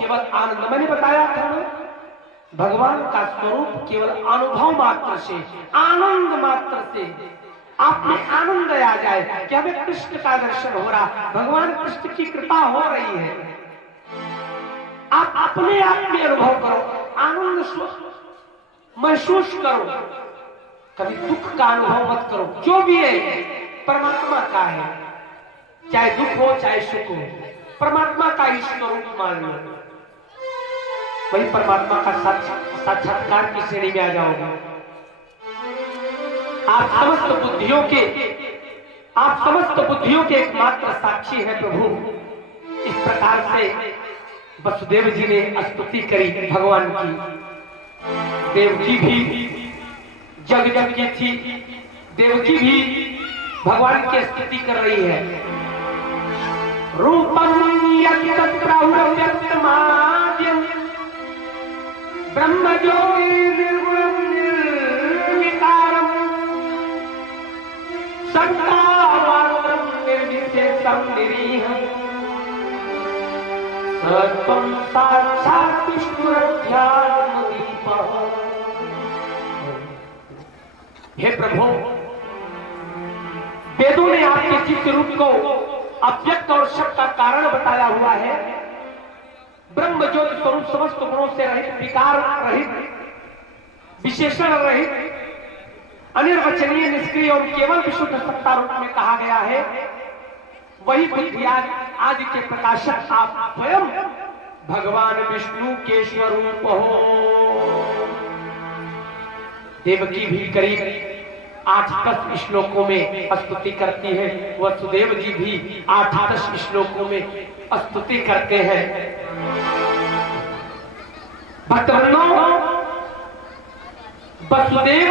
केवल आनंद, मैंने बताया था ना, भगवान का स्वरूप केवल अनुभव मात्र से, आनंद मात्र से आप में आनंद आ जाए कि हमें कृष्ण का दर्शन हो रहा, भगवान कृष्ण की कृपा हो रही है। आप अपने आप में अनुभव करो, आनंद महसूस करो, कभी दुख का अनुभव मत करो। जो भी है परमात्मा का है, चाहे दुख हो चाहे सुख हो, परमात्मा का ही स्वरूप मान लो, वही परमात्मा का साक्षात्कार की श्रेणी में आ जाओगे। आप समस्त बुद्धियों के एकमात्र साक्षी है प्रभु। इस प्रकार से वसुदेव जी ने स्तुति करी भगवान की। देवकी भी जग की थी, देवकी भी भगवान की स्तुति कर रही है। रूपम यत्प्रव्यक्तमाद्यं ब्रह्मज्योति निर्गुणं निर्विकारं सत्तामात्रं निर्विशेषं निरीहं सत्वं साक्षात् विष्णुरध्यात्मदीपः। हे प्रभु, वेदों ने आपके जिस रूप को अव्यक्त और शब्द का कारण बताया हुआ है, ब्रह्म ज्योति स्वरूप समस्त गुणों से रहित, विकार रहित, विशेषण रहित, अनिर्वचनीय, निष्क्रिय और केवल विशुद्ध सत्ता रूप में कहा गया है। वही बुद्धि आदि के प्रकाशक आप स्वयं भगवान विष्णु के स्वरूप हो। देवकी भी करीब 8-10 श्लोकों में स्तुति करती है, वसुदेव जी भी 8-10 श्लोकों में स्तुति करते हैं। भक्तवृंदों, वसुदेव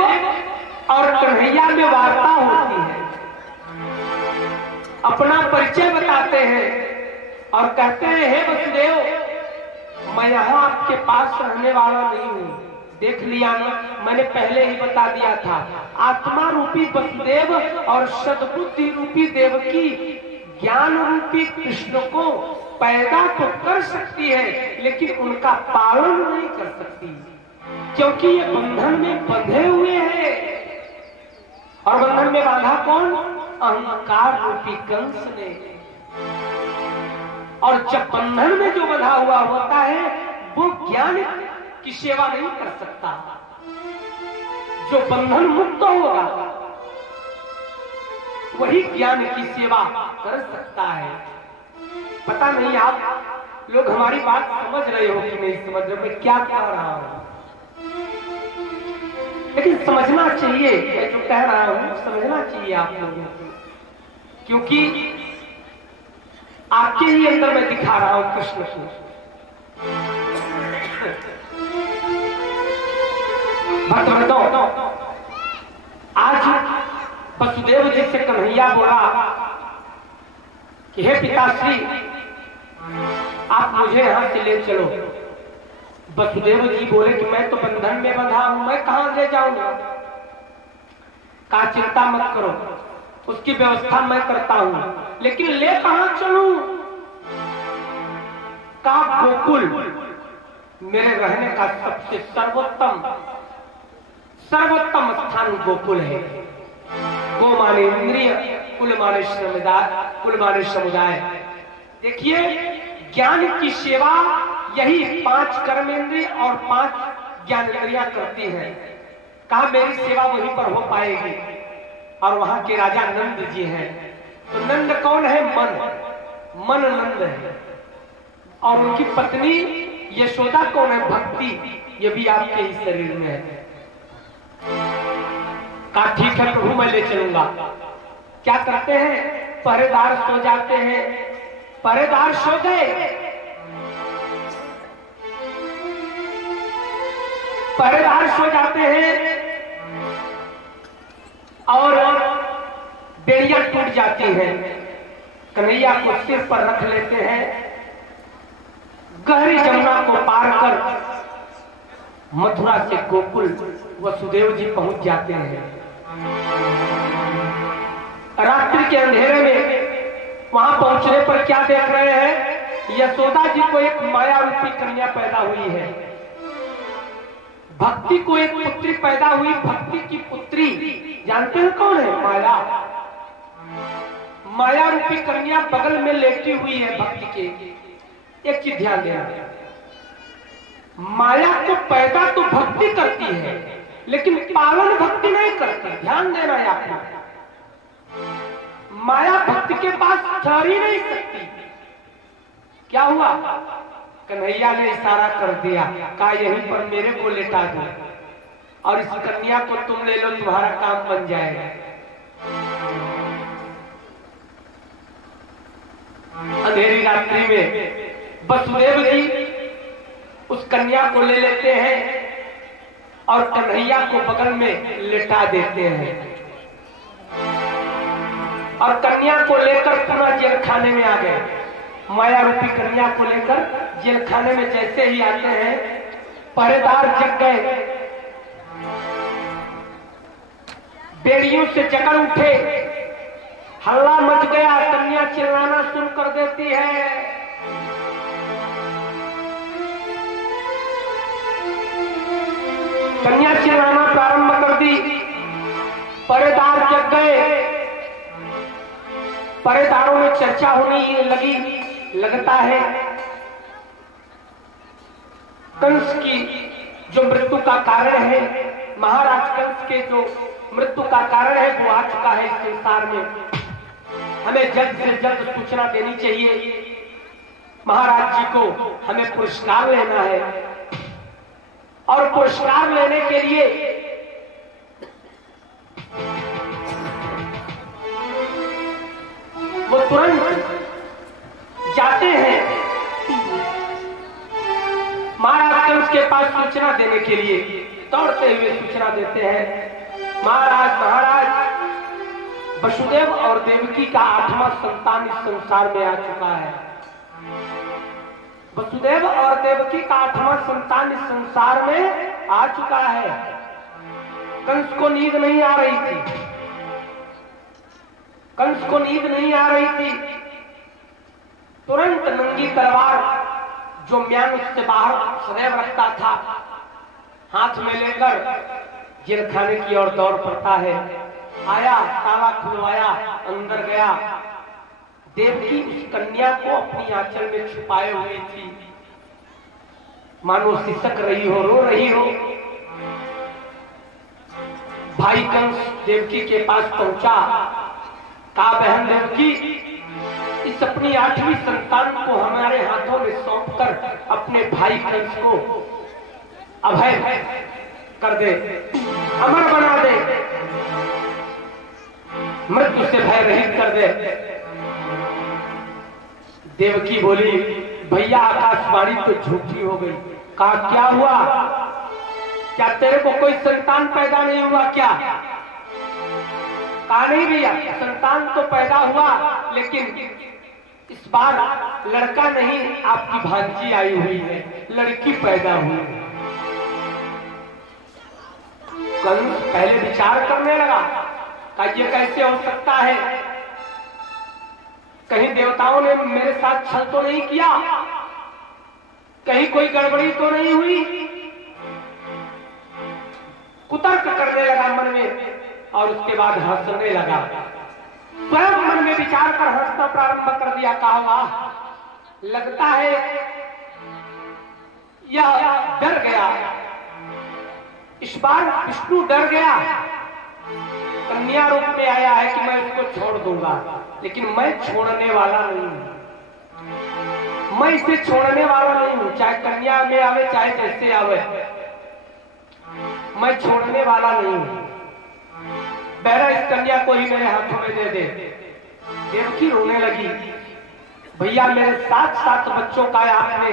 और कन्हैया में वार्ता होती है, अपना परिचय बताते हैं और कहते हैं, हे वसुदेव, मैं यहां आपके पास रहने वाला नहीं हूं, देख लिया ना, मैंने पहले ही बता दिया था। आत्मा रूपी वसुदेव और सद्बुद्धि रूपी देवकी ज्ञान रूपी कृष्ण को पैदा तो कर सकती है, लेकिन उनका पालन नहीं कर सकती, क्योंकि ये बंधन में बंधे हुए हैं। और बंधन में बांधा कौन? अहंकार रूपी कंस ने। और जब बंधन में जो बंधा हुआ होता है, वो ज्ञान की सेवा नहीं कर सकता। जो बंधन मुक्त होगा वही ज्ञान की सेवा कर सकता है। पता नहीं आप लोग हमारी बात समझ रहे हो कि नहीं समझ रहे हो, मैं क्या कह रहा हूं, लेकिन समझना चाहिए, मैं जो कह रहा हूं समझना चाहिए आप लोगों को, क्योंकि आपके ही अंदर मैं दिखा रहा हूं कृष्ण को। भक्तवृंदों, आज वसुदेव जी से कन्हैया बोला कि हे पिताश्री, आप मुझे यहां से ले चलो। वसुदेव जी बोले कि मैं तो बंधन में बंधा हूं, मैं कहां ले जाऊंगा। कहा चिंता मत करो, उसकी व्यवस्था मैं करता हूं, लेकिन ले कहां चलूं। कहा गोकुल मेरे रहने का सबसे सर्वोत्तम स्थान गोकुल है। गो माने इंद्रिय, कुल माने समुदाय। देखिए, ज्ञान की सेवा यही 5 कर्मेंद्रिय और 5 ज्ञानेंद्रियां करती हैं। कहा मेरी सेवा वहीं पर हो पाएगी। और वहां के राजा नंद जी हैं। तो नंद कौन है? मन नंद है। और उनकी पत्नी यशोदा कौन है? भक्ति। ये भी आपके ही शरीर में है। कहा ठीक है प्रभु, मैं ले चलूंगा। क्या करते हैं? पहरेदार सो जाते हैं। पहरेदार सो गए, पहरेदार सो जाते हैं और बेड़ियां टूट जाती हैं। कन्हैया को सिर पर रख लेते हैं। गहरी जमुना को पार कर मथुरा से गोकुल वसुदेव जी पहुंच जाते हैं। रात्रि के अंधेरे में वहां पहुंचने पर क्या देख रहे हैं? यशोदा जी को एक माया रूपी कन्या पैदा हुई है, भक्ति को एक पुत्री पैदा हुई, भक्ति की पुत्री जानते हैं कौन है? माया। माया रूपी कन्या बगल में लेटी हुई है भक्ति के। एक चीज ध्यान देना, माया को पैदा तो भक्ति करती है लेकिन पालन भक्ति नहीं करती। ध्यान देना है आपको, माया भक्ति के पास ठहर ही नहीं सकती। क्या हुआ? कन्हैया ने इशारा कर दिया, कहा यहीं पर मेरे को लेटा दो और इस कन्या को तुम ले लो, तुम्हारा काम बन जाएगा। अंधेरी रात्रि में वसुदेव जी उस कन्या को ले लेते हैं और कन्हैया को बगल में लेटा देते हैं और कन्या को लेकर पुनः जेल खाने में आ गए। माया रूपी कन्या को लेकर जेल खाने में जैसे ही आते हैं, पहरेदार जग गए, बेड़ियों से जकड़ उठे, हल्ला मच गया। कन्या चिल्लाना शुरू कर देती है, कन्या चिल्लाना प्रारंभ कर दी। पहरेदार जग गए, पहरेदारों में चर्चा होने लगी। लगता है कंस की जो मृत्यु का कारण है, महाराज कंस के जो मृत्यु का कारण है वो आ चुका है इस संसार में। हमें जल्द से जल्द सूचना देनी चाहिए, महाराज जी को हमें पुरस्कार लेना है और पुरस्कार लेने के लिए वो तुरंत जाते हैं महाराज कंस के पास सूचना देने के लिए। दौड़ते हुए सूचना देते हैं, महाराज वसुदेव और देवकी का 8वां संतान इस संसार में आ चुका है। वसुदेव और देवकी का 8वां संतान इस संसार में आ चुका है। कंस को नींद नहीं आ रही थी, कंस को नींद नहीं आ रही थी। तुरंत नंगी तलवार जो म्यान उससे बाहर सदैव रखता था, हाथ में लेकर जेल खाने की ओर दौड़ पड़ता है। आया, ताला खुलवाया, अंदर गया। देवकी उस कन्या को अपनी आंचल में छुपाए हुई थी, मानो सिसक रही हो, रो रही हो। भाई कंस देवकी के पास पहुंचा, कहा बहन देवकी, इस अपनी 8वीं संतान को हमारे हाथों में सौंपकर अपने भाई कंस को अभय कर दे, अमर बना दे, मृत्यु से भय रहित कर दे। देवकी बोली, भैया आकाशवाणी तो झूठी हो गई। कहा क्या हुआ? क्या तेरे को कोई संतान पैदा नहीं हुआ क्या? कहा नहीं भैया, संतान तो पैदा हुआ लेकिन इस बार लड़का नहीं, आपकी भांजी आई हुई है, लड़की पैदा हुई। कंस पहले विचार करने लगा, कहा ये कैसे हो सकता है? कहीं देवताओं ने मेरे साथ छल तो नहीं किया? कहीं कोई गड़बड़ी तो नहीं हुई? कुतर्क करने लगा मन में और उसके बाद हंसने लगा। स्वयं मन में विचार कर हंसना प्रारंभ कर दिया। कहा वाह, लगता है यह डर गया, इस बार विष्णु डर गया, कन्या रूप में आया है कि मैं इसको छोड़ दूंगा, लेकिन मैं छोड़ने वाला नहीं हूं, मैं इसे छोड़ने वाला नहीं हूं। चाहे कन्या में आवे चाहे जैसे आवे, मैं छोड़ने वाला नहीं हूं। बहरा इस कन्या को ही मेरे हाथों में दे दे। देवकी रोने लगी, भैया मेरे 7 बच्चों का आपने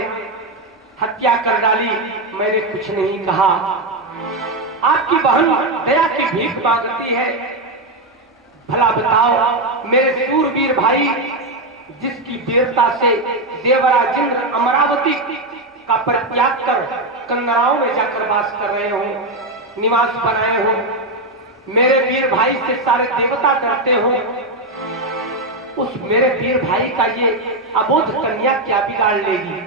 हत्या कर डाली, मैंने कुछ नहीं कहा। आपकी बहन दया की भीख मांगती है, भला बताओ मेरे सूरवीर भाई जिसकी वीरता से देवराज इंद्र अमरावती का परित्याग कर कन्नराओं में जाकर वास कर रहे हो, निवास बनाए हो, मेरे वीर भाई से सारे देवता डरते हो, उस मेरे वीर भाई का ये अबोध कन्या क्या बिगाड़ लेगी।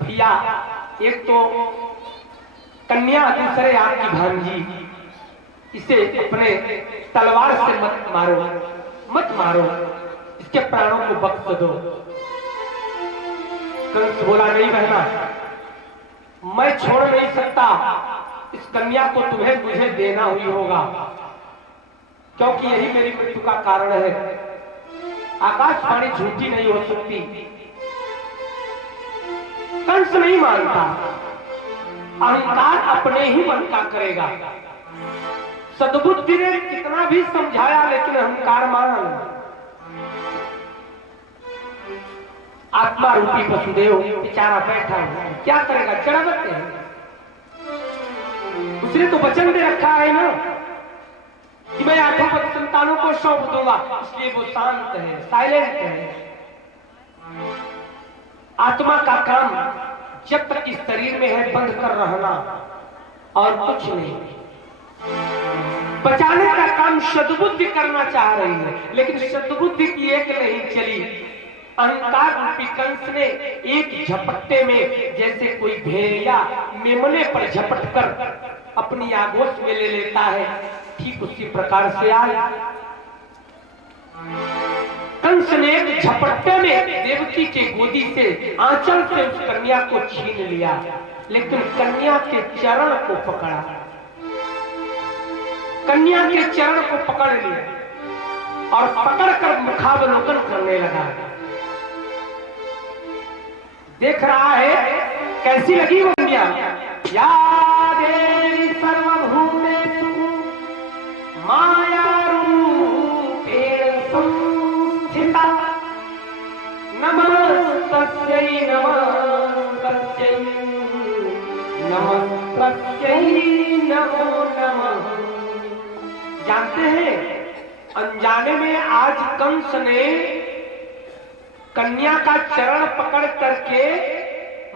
भैया एक तो कन्या, दूसरे आपकी भांजी, इसे अपने तलवार से मत मारो, मत मारो, इसके प्राणों को बख्श दो। कंस बोला नहीं बहना, मैं छोड़ नहीं सकता, इस कन्या को तुम्हें मुझे देना ही होगा, क्योंकि यही मेरी मृत्यु का कारण है। आकाशवाणी झूठी नहीं हो सकती। कंस नहीं मानता, अहंकार अपने ही मन का करेगा। सद्बुद्धि ने कितना भी समझाया लेकिन अहंकार माना नहीं। आत्मा रूपी वसुदेव बेचारा बैठा है, क्या करेगा, जड़वत है। उसने तो वचन दे रखा है ना कि मैं 8 संतानों को सौंप दूंगा, इसलिए वो शांत है, साइलेंट है। आत्मा का काम जब तक इस शरीर में है बंद कर रहना और कुछ नहीं। बचाने का काम सद्बुद्धि करना चाह रही है, लेकिन सद्बुद्धि की एक नहीं चली। अहंकार रूपी कंस ने एक झपट्टे में जैसे कोई भेड़िया मेमने पर झपट कर अपनी आगोश में ले लेता है, ठीक उसी प्रकार से आया। कंस ने एक झपट्टे में देवकी के गोदी से आंचल से उस कन्या को छीन लिया, लेकिन कन्या के चरण को पकड़ा, कन्या के चरण को पकड़ लिया और पकड़कर मुखावलोकन करने लगा। देख रहा है कैसी लगी वो कन्या। या देवी सर्वभूतेषु माया रूपेण संस्थिता नमस्तस्यै नमस्तस्यै नमस्तस्यै नमो नमः। जानते हैं अनजाने में आज कंस ने कन्या का चरण पकड़ करके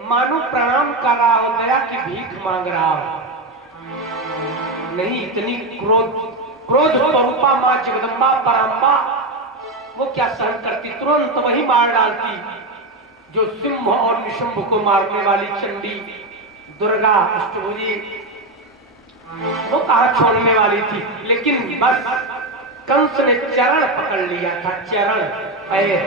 मानो प्रणाम कर रहा हो, दया की भीख मांग रहा हो। नहीं, इतनी क्रोध स्वरूपा मां जगदम्बा पराम्बा वो क्या सहन करती, तुरंत वही मार डालती जो सिंह और निशुंभ को मारने वाली चंडी दुर्गा अष्टभुजी, वो कहा छोड़ने वाली थी। लेकिन बस कंस ने चरण पकड़ लिया था, चरण पैर,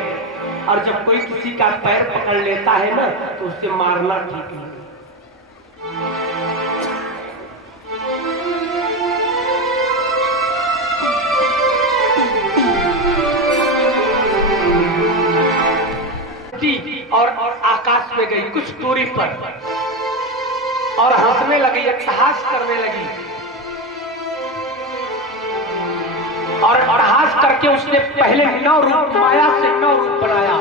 और जब कोई किसी का पैर पकड़ लेता है ना तो उसे मारना ठीक नहीं। और आकाश में गई कुछ दूरी पर और हंसने लगी, अट्टहास करने लगी, और अट्टहास करके उसने पहले 9 रूप, माया से 9 रूप बनाया।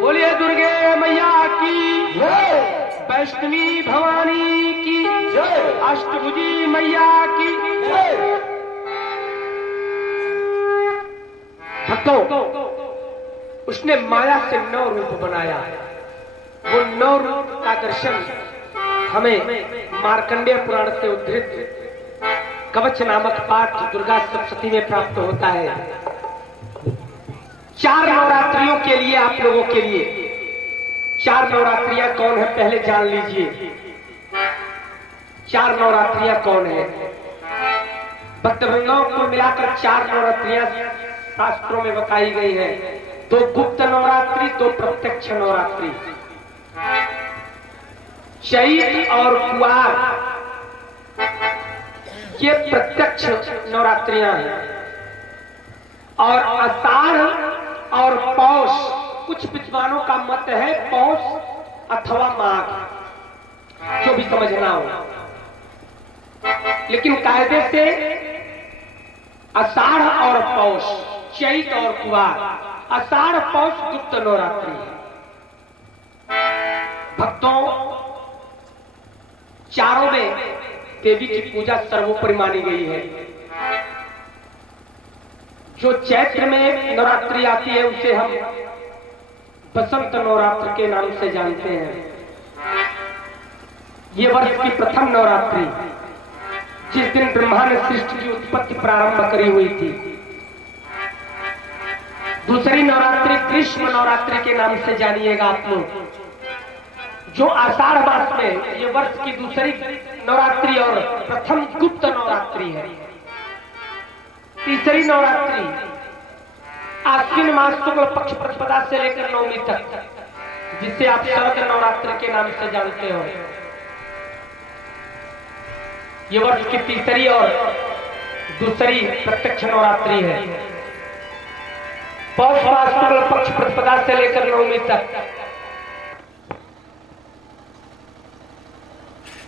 बोलिए दुर्गे मैया की जय, वैष्णवी भवानी की जय, अष्टभुजी मैया की जय। भक्तों, उसने माया से 9 रूप बनाया। वो 9 रूप का दर्शन हमें मार्कंडेय पुराण से उद्धृत कवच नामक पाठ दुर्गा सप्तशती में प्राप्त होता है। 4 नवरात्रियों के लिए, आप लोगों के लिए 4 नवरात्रियां कौन है पहले जान लीजिए। 4 नवरात्रियां कौन है? भक्तवृंदों को मिलाकर 4 नवरात्रियां शास्त्रों में बताई गई है। 2 गुप्त नवरात्रि, 2 प्रत्यक्ष नवरात्रि। चैत और कुआर ये प्रत्यक्ष नवरात्रियां हैं, और आषाढ़ और पौष, कुछ विद्वानों का मत है पौष अथवा माघ, जो भी समझना हो, लेकिन कायदे से आषाढ़ और पौष, चैत और कुआर, आषाढ़ पौष गुप्त नवरात्रि है। भक्तों, चारों में देवी की पूजा सर्वोपरि मानी गई है। जो चैत्र में नवरात्रि आती है उसे हम बसंत नवरात्र के नाम से जानते हैं। ये वर्ष की प्रथम नवरात्रि, जिस दिन ब्रह्मा ने सृष्टि की उत्पत्ति प्रारंभ करी हुई थी, दूसरी नवरात्रि ग्रीष्म नवरात्रि के नाम से जानिएगा आप लोग, जो आषाढ़ मास में ये वर्ष की दूसरी नवरात्रि और प्रथम गुप्त नवरात्रि है। तीसरी नवरात्रि आश्विन मास शुक्ल पक्ष प्रतिपदा से लेकर नवमी तक, जिसे आप शरद नवरात्रि के नाम से जानते हो, ये वर्ष की तीसरी और दूसरी प्रत्यक्ष नवरात्रि है। पौष मास शुक्ल पक्ष प्रतिपदा से लेकर नवमी तक।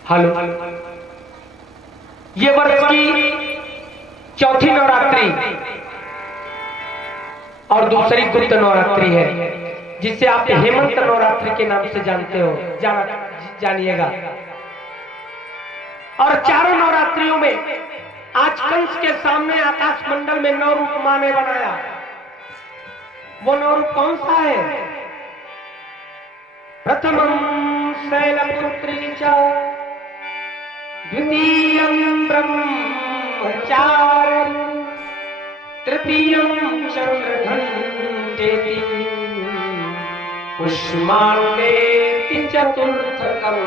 हेलो, ये वर्ष की चौथी नवरात्रि और दूसरी गुप्त नवरात्रि है, जिसे आप हेमंत नवरात्रि के नाम से जानते हो, जानिएगा। और चारों नवरात्रियों में आज कंस के सामने आकाश मंडल में 9 रूप मां ने बनाया। वो 9 रूप कौन सा है? प्रथमं शैलपुत्री च, द्वितीयं ब्रह्मचारिणी, तृतीयं चंद्रघंटेति, कुष्मांडेति चतुर्थकम्,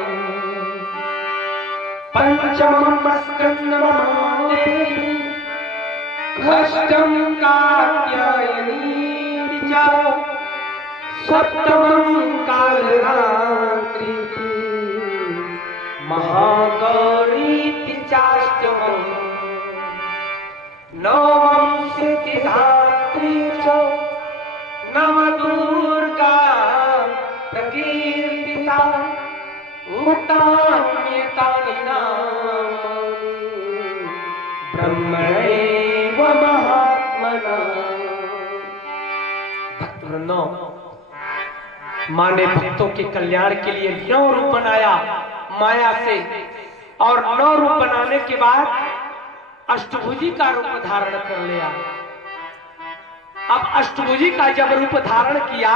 पंचमं स्कंदमादेवी, षष्ठं कात्यायनी च, सप्तमं कालरात्रि, महागौरी चाष्टमं, नवमं सिद्धिदात्री च, नवदुर्गा प्रकीर्तिता, उक्तान्येतानि नामानि ब्रह्मणैव महात्मना। भक्तवृंदो, मां ने भक्तों के कल्याण के लिए 9 रूप बनाया माया से, और 9 रूप बनाने के बाद अष्टभुजी का रूप धारण कर लिया। अब अष्टभुजी का जब रूप धारण किया,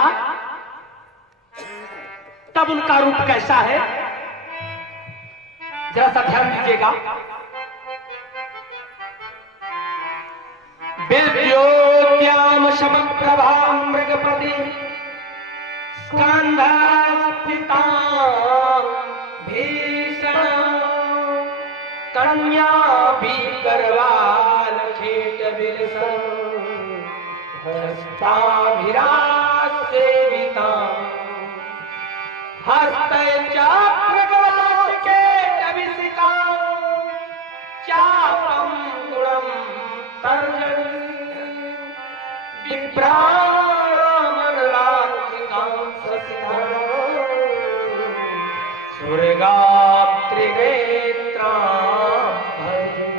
तब उनका रूप कैसा है, जरा सा ध्यान दीजिएगा। विद्योत्याम समप्रभां मृगपति, स्कंधास्थितां भीषणां, कन्या भीकरवाल खेट विलसन्, हस्ताभिरासेवितां, हस्तै चक्रगदाकेटविसितां, चापं गुणं तर्जनी, बिभ्राणमनलात्मिकां ससिधां, स्वर्गात्रिनेत्रां भजे।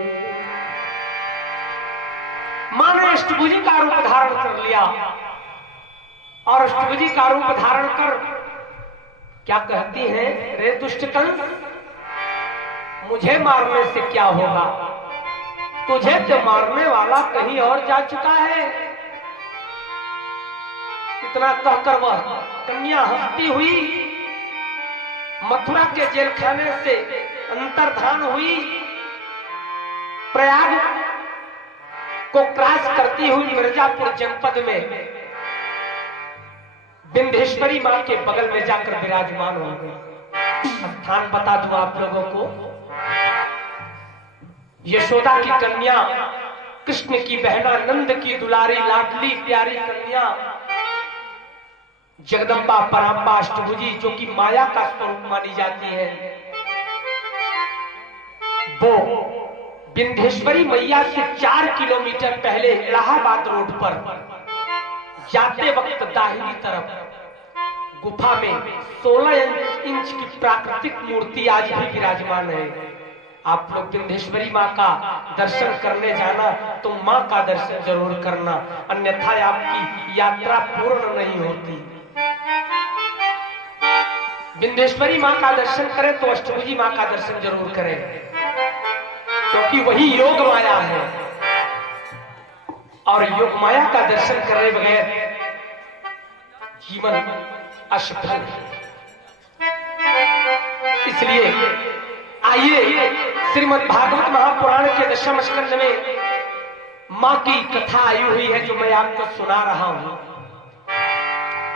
मां ने अष्टभुजी का रूप धारण कर लिया, और अष्टभुजी का रूप धारण कर क्या कहती है? रे दुष्ट कंस, मुझे मारने से क्या होगा? तुझे तो मारने वाला कहीं और जा चुका है। इतना कहकर वह कन्या हंसती हुई मथुरा के जेल खाने से अंतर्धान हुई, प्रयाग को क्रॉस करती हुई मिर्जापुर जनपद में विंध्येश्वरी मां के बगल में जाकर विराजमान हो गई। स्थान बता दूं आप लोगों को, यशोदा की कन्या, कृष्ण की बहना, नंद की दुलारी लाडली प्यारी कन्या जगदम्बा पराम्बा अष्टभुजी, जो कि माया का स्वरूप मानी जाती है, वो विंध्येश्वरी मैया से 4 किलोमीटर पहले इलाहाबाद रोड पर जाते वक्त दाहिनी तरफ गुफा में 16 इंच की प्राकृतिक मूर्ति आज भी विराजमान है। आप लोग विंध्येश्वरी माँ का दर्शन करने जाना तो माँ का दर्शन जरूर करना, अन्यथा आपकी यात्रा पूर्ण नहीं होती। विंध्येश्वरी माँ का दर्शन करें तो अष्टभुजी माँ का दर्शन जरूर करें, क्योंकि वही योग माया है, और योग माया का दर्शन करने बगैर जीवन असफल है। इसलिए आइए श्रीमद् भागवत महापुराण के 10वें स्कंद में माँ की कथा आई हुई है जो मैं आपको सुना रहा हूं।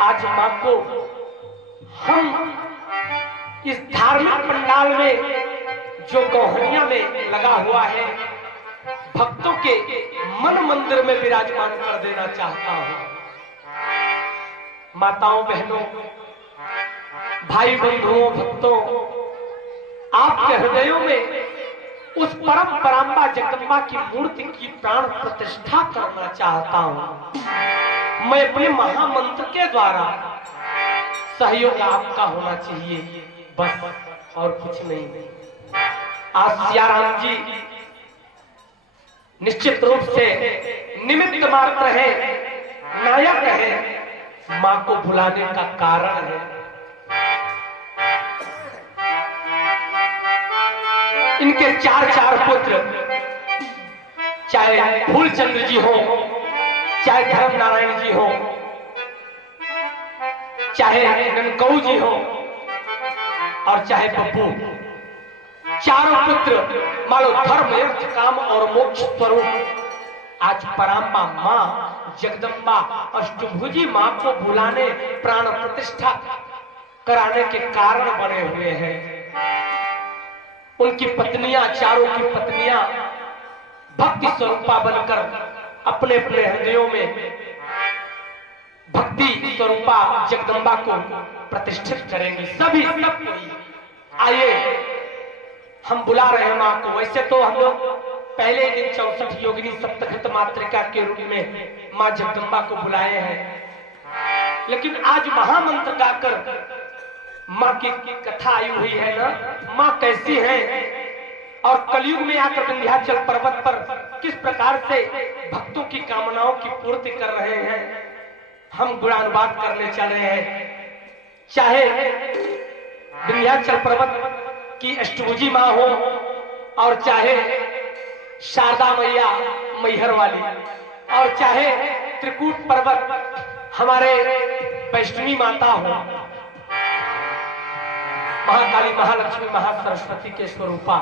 आज माँ को हम इस धार्मिक पंडाल में जो गौहनिया में लगा हुआ है, भक्तों के मन मंदिर में विराजमान कर देना चाहता हूं। माताओं, बहनों, भाई बंधुओं, भक्तों, आपके हृदयों में उस परम पराम्बा जगदम्बा की मूर्ति की प्राण प्रतिष्ठा करना चाहता हूं। मैं अपने महामंत्र के द्वारा, सहयोग आपका होना चाहिए, बस और कुछ नहीं। आज सियाराम जी निश्चित रूप से निमित्त मात्र है, नायक है, मां को बुलाने का कारण है। इनके चार पुत्र, चाहे फूलचंद्र जी हो, चाहे धर्म नारायण जी हो, चाहे ननकऊ जी हो और चाहे बब्बू, चारों पुत्र मानो धर्म, अर्थ, काम और मोक्ष स्वरूप आज पराम्बा मां जगदम्बा अष्टभुजी मां को बुलाने, प्राण प्रतिष्ठा कराने के कारण बने हुए हैं। उनकी पत्नियां, चारों की पत्नियां भक्ति स्वरूपा बनकर अपने अपने हृदयों में भक्ति स्वरूपा जगदम्बा को प्रतिष्ठित करेंगे। सभी सब कोई आइए, हम बुला रहे हैं मां को। वैसे तो हम लोग पहले दिन 64 योगिनी सप्तघट मातृका के रूप में मां जगदम्बा को बुलाए हैं, लेकिन आज महामंत्र गाकर मां की कथा आई हुई है ना, मां कैसी है और कलयुग में आकर विंध्याचल पर्वत पर किस प्रकार से भक्तों की कामनाओं की पूर्ति कर रहे हैं, हम गुणानुवाद करने चल रहे हैं। चाहे विंध्याचल पर्वत की अष्टभुजी मां हो और चाहे शारदा मैया मैहर वाली, और चाहे त्रिकूट पर्वत हमारे वैष्णवी माता हो, महाकाली, महालक्ष्मी, महासरस्वती के स्वरूपा,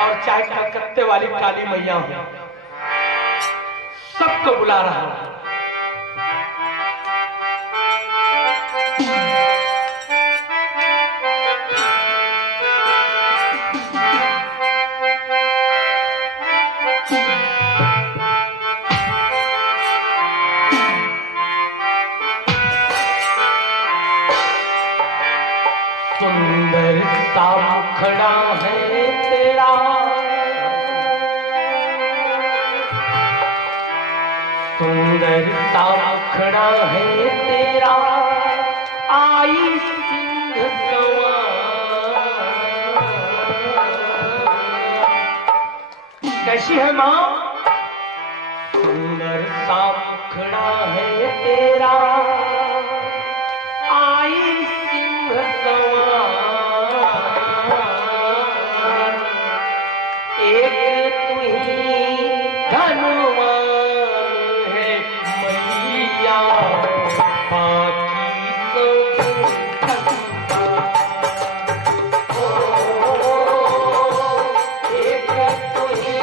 और चाहे कलकत्ते वाली काली मैया हो, सबको बुला रहा हूं। सुंदर सा मुखड़ा है तेरा, सुंदर सा मुखड़ा है तेरा, आई सिंह सवार। कैसी है मां? सुंदर सा मुखड़ा है तेरा, आई सिंह सवार। एक तू ही धनवान है मैया, बाकी सब एक तू ही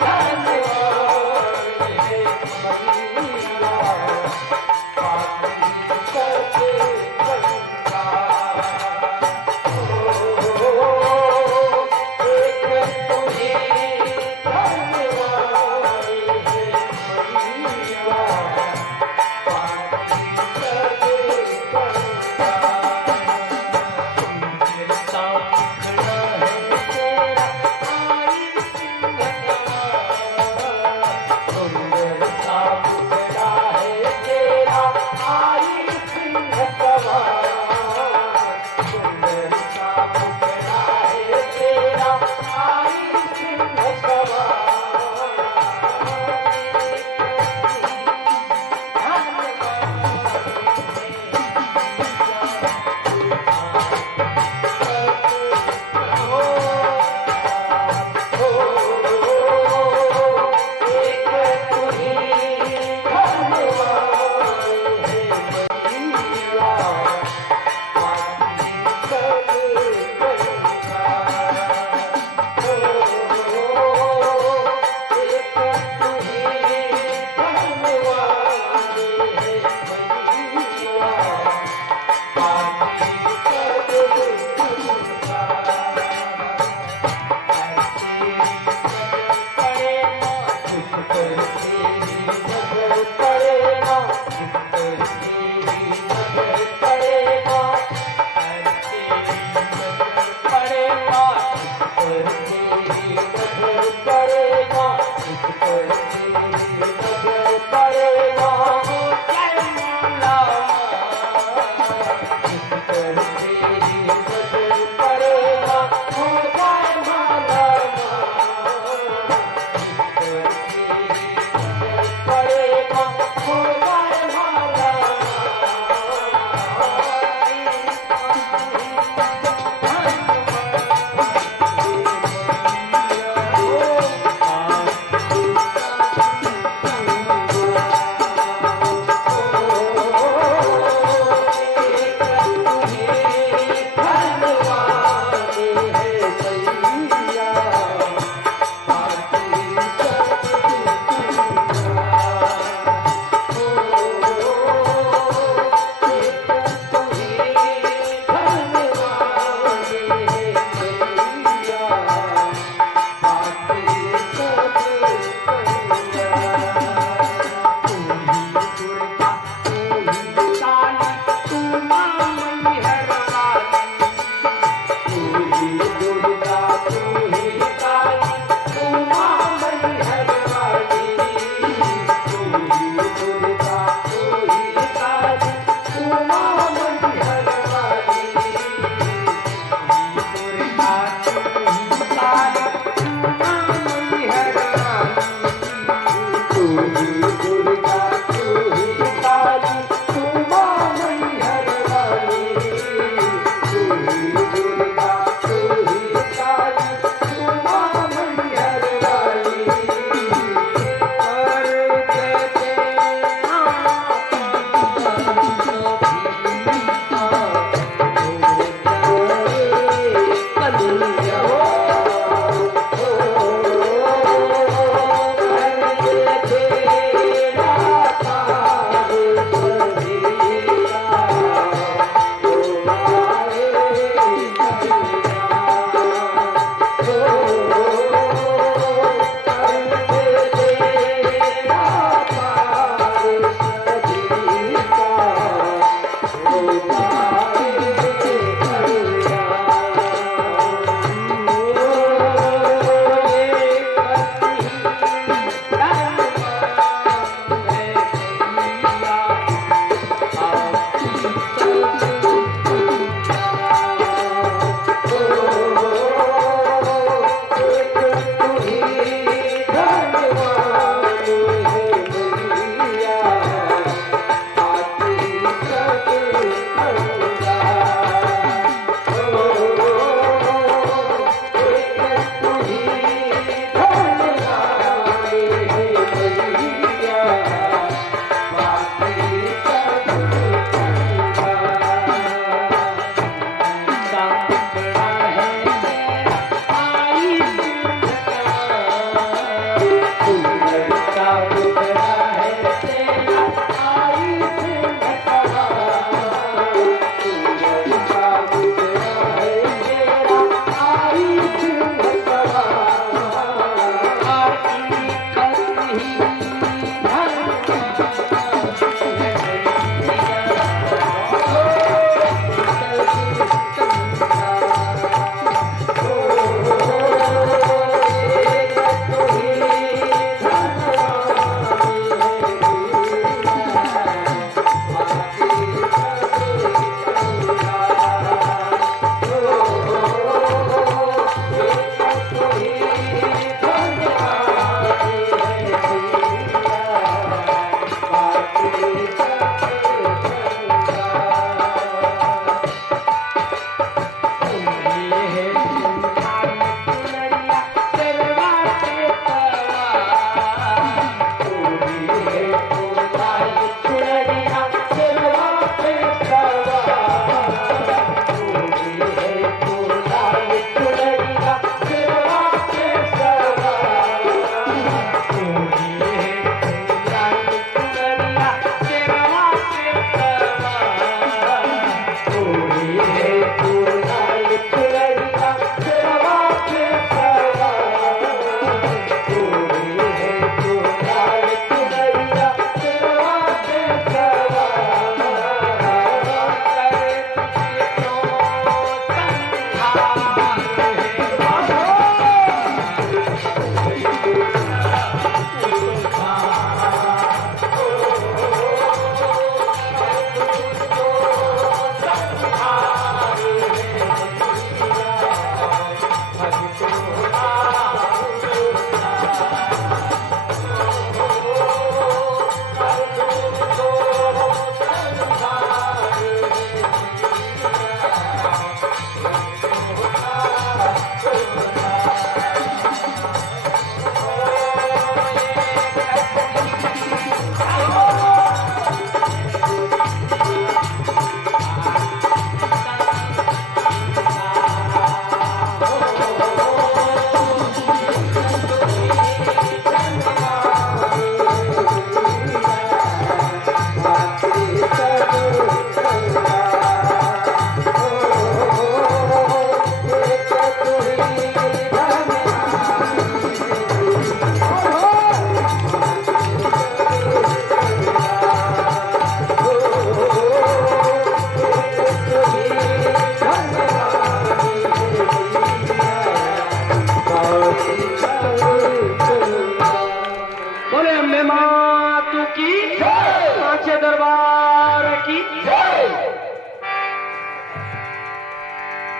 धनवान है मैया,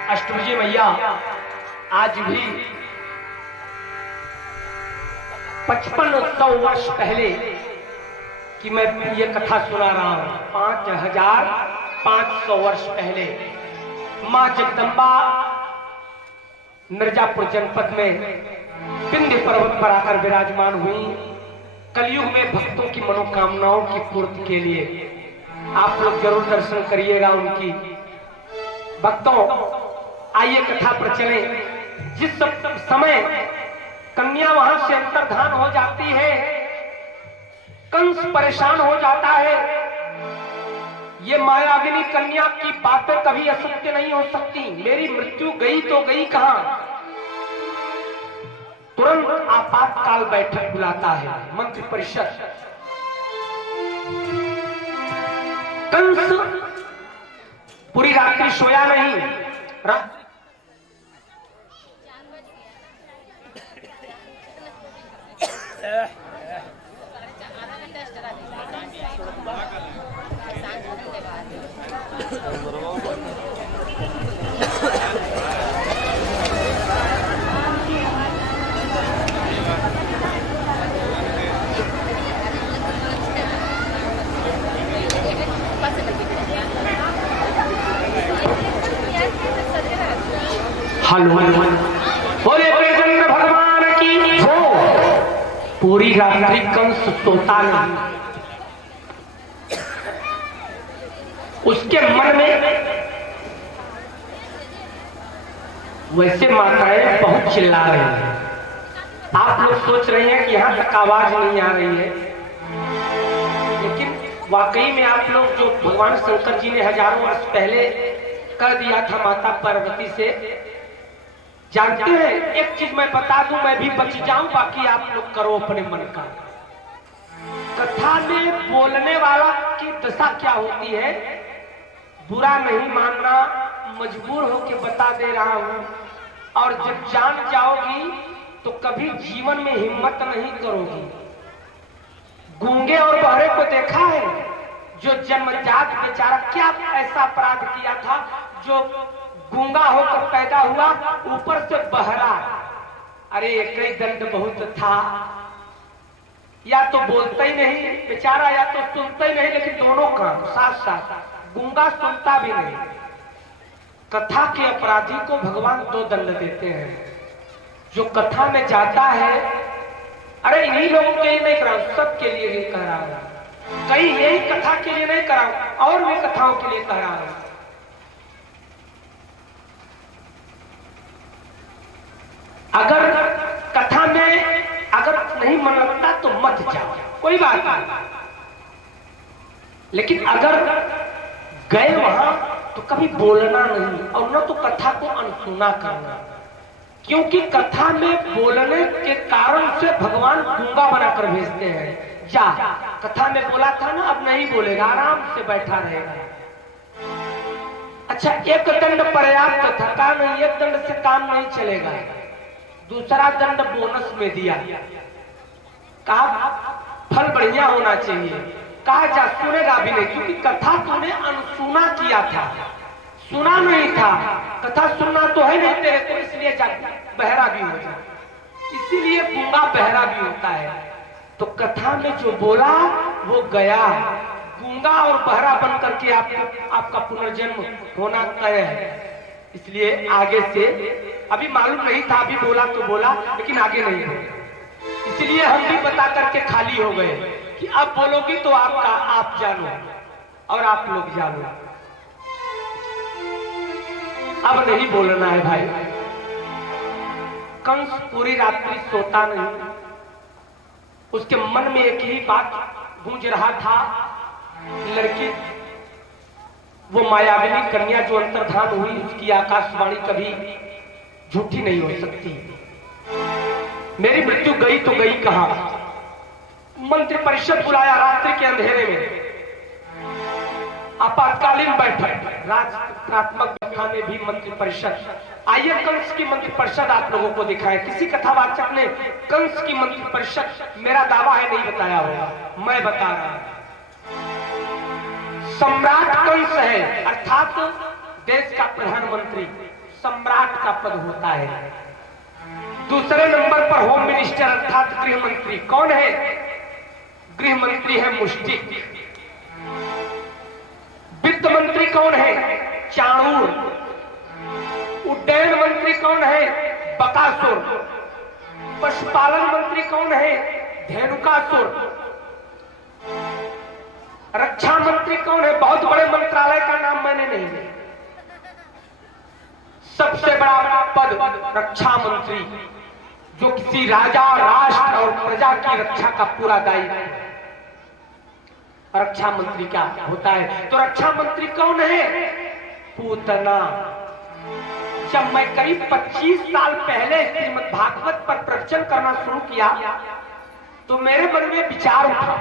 अष्टभुजी मैया आज भी 5500 वर्ष पहले कि मैं ये कथा सुना रहा हूं, 5500 वर्ष पहले मां जगदम्बा मिर्जापुर जनपद में विंध्य पर्वत पर आकर विराजमान हुई। कलयुग में भक्तों की मनोकामनाओं की पूर्ति के लिए आप लोग जरूर दर्शन करिएगा उनकी। भक्तों आइए कथा पर चले। जिस समय कन्या वहां से अंतर्धान हो जाती है, कंस परेशान हो जाता है। ये मायाविनी कन्या की बातें कभी असत्य नहीं हो सकती। मेरी मृत्यु गई तो गई कहां? तुरंत आपातकाल बैठक बुलाता है मंत्री परिषद। कंस पूरी रात्रि सोया नहीं। बोले कृष्ण भगवान की हो। पूरी रात्रि कंस सोता नहीं। उसके मन में वैसे माताएं बहुत चिल्ला रही हैं। आप लोग सोच रहे हैं कि यहां तक आवाज नहीं आ रही है, लेकिन वाकई में आप लोग जो भगवान शंकर जी ने हजारों वर्ष पहले कर दिया था माता पार्वती से, जानते हैं? एक चीज मैं बता दूं, मैं भी बच जाऊं, बाकी आप लोग करो अपने मन का। कथा में बोलने वाला की दशा क्या होती है, बुरा नहीं मानना, मजबूर होके बता दे रहा हूं। और जब जान जाओगी तो कभी जीवन में हिम्मत नहीं करोगी। गूंगे और बहरे को देखा है, जो जन्मजात बेचारा क्या ऐसा अपराध किया था, जो गूंगा होकर पैदा हुआ, ऊपर से बहरा। अरे एक ही दंड बहुत था। या तो बोलता ही नहीं बेचारा, या तो सुनता ही नहीं, लेकिन दोनों काम साथ साथ। गूंगा सुनता भी नहीं। कथा के अपराधी को भगवान 2 दंड देते हैं। जो कथा में जाता है, अरे इन्हीं लोगों के लिए नहीं करा हूं, सबके लिए भी कह रहा हूं। कहीं यही कथा के लिए नहीं करा हूं, और भी कथाओं के लिए कह रहा हूं। अगर कथा में अगर नहीं मन लगता तो मत जाओ, कोई बात नहीं। लेकिन अगर गए वहां तो कभी बोलना नहीं, और न तो कथा को अनसुना करना। क्योंकि कथा में बोलने के कारण से भगवान गूंगा बनाकर भेजते हैं। जा, कथा में बोला था ना, अब नहीं बोलेगा, आराम से बैठा रहेगा। अच्छा, एक दंड पर्याप्त था, कहा नहीं एक दंड से काम नहीं चलेगा। दूसरा दंड बोनस में दिया, कहा फल बढ़िया होना चाहिए। कहा जा, सुनेगा भी नहीं, क्योंकि कथा तूने अनसुना किया था, सुना नहीं था। कथा सुनना तो है नहीं तेरे को, इसलिए जा बहरा भी हो जा। इसीलिए गूंगा बहरा भी होता है। तो कथा में जो बोला वो गया, गूंगा और बहरा बन करके आपका पुनर्जन्म होना तय है। इसलिए आगे से, अभी मालूम नहीं था, अभी बोला तो बोला, लेकिन आगे नहीं बोला। इसलिए हम भी बता करके खाली हो गए कि अब बोलोगी तो आपका आप जानो और आप लोग जानो। अब नहीं बोलना है भाई। कंस पूरी रात्रि सोता नहीं। उसके मन में एक ही बात गूंज रहा था, लड़की वो मायाविनी कन्या जो अंतर्धान हुई, उसकी आकाशवाणी कभी झूठी नहीं हो सकती। मेरी मृत्यु गई तो गई कहां? मंत्री परिषद बुलाया रात्रि के अंधेरे में, आपातकालीन बैठक, राजप्रात्मक व्यवस्था में भी मंत्री परिषद। आइए कंस की मंत्री परिषद आप लोगों को दिखाएं। किसी कथावाचक ने कंस की मंत्री परिषद, मेरा दावा है नहीं बताया होगा, मैं बता रहा हूं। सम्राट कंस है, अर्थात देश का प्रधानमंत्री सम्राट का पद होता है। दूसरे नंबर पर होम मिनिस्टर अर्थात गृह मंत्री। कौन है? गृह मंत्री है मुष्टिक। वित्त मंत्री कौन है? चाणूर। उड्डयन मंत्री कौन है? बकासुर। पशुपालन मंत्री कौन है? धेनुकासुर। रक्षा मंत्री कौन है? बहुत बड़े मंत्रालय का नाम मैंने नहीं लिया। सबसे बड़ा पद रक्षा मंत्री, जो किसी राजा, राष्ट्र और प्रजा की रक्षा का पूरा दायित्व है। रक्षा मंत्री क्या होता है? तो रक्षा मंत्री कौन है? पूतना। जब मैं करीब 25 साल पहले श्रीमद् भागवत पर प्रवचन करना शुरू किया तो मेरे मन में विचार उठा।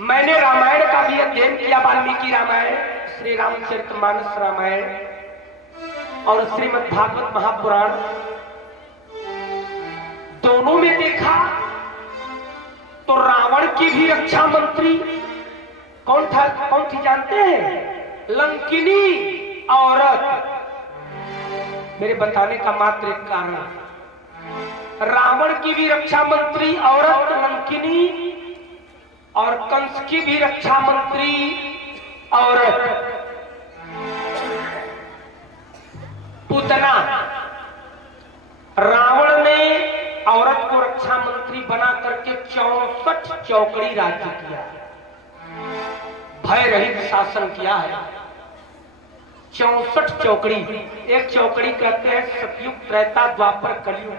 मैंने रामायण का भी अध्ययन किया, वाल्मीकि रामायण, श्री रामचरितमानस रामायण और श्रीमद् भागवत महापुराण, दोनों में देखा तो रावण की भी रक्षा मंत्री कौन था? कौन थी जानते हैं? लंकिनी औरत। मेरे बताने का मात्र एक कारण, रावण की भी रक्षा मंत्री औरत लंकिनी और कंस की भी रक्षा मंत्री औरत पूतना। रावण ने औरत को रक्षा मंत्री बना करके 64 चौकड़ी राज्य किया, भय रहित शासन किया है। 64 चौकड़ी। एक चौकड़ी कहते हैं सतयुग, त्रेता, द्वापर, कलयुग,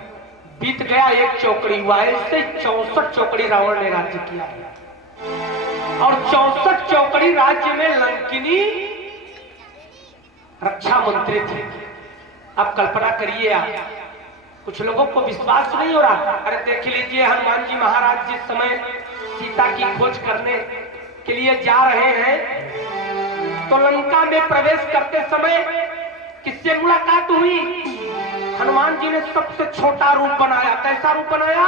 बीत गया एक चौकड़ी हुआ। ऐसे 64 चौकड़ी रावण ने राज्य किया है। और 64 चौकड़ी राज्य में लंकिनी रक्षा मंत्री थे। अब कल्पना करिए आप, कुछ लोगों को विश्वास नहीं हो रहा। अरे देख लीजिए, हनुमान जी महाराज जिस समय सीता की खोज करने के लिए जा रहे हैं तो लंका में प्रवेश करते समय किससे मुलाकात हुई? हनुमान जी ने सबसे छोटा रूप बनाया। कैसा रूप बनाया?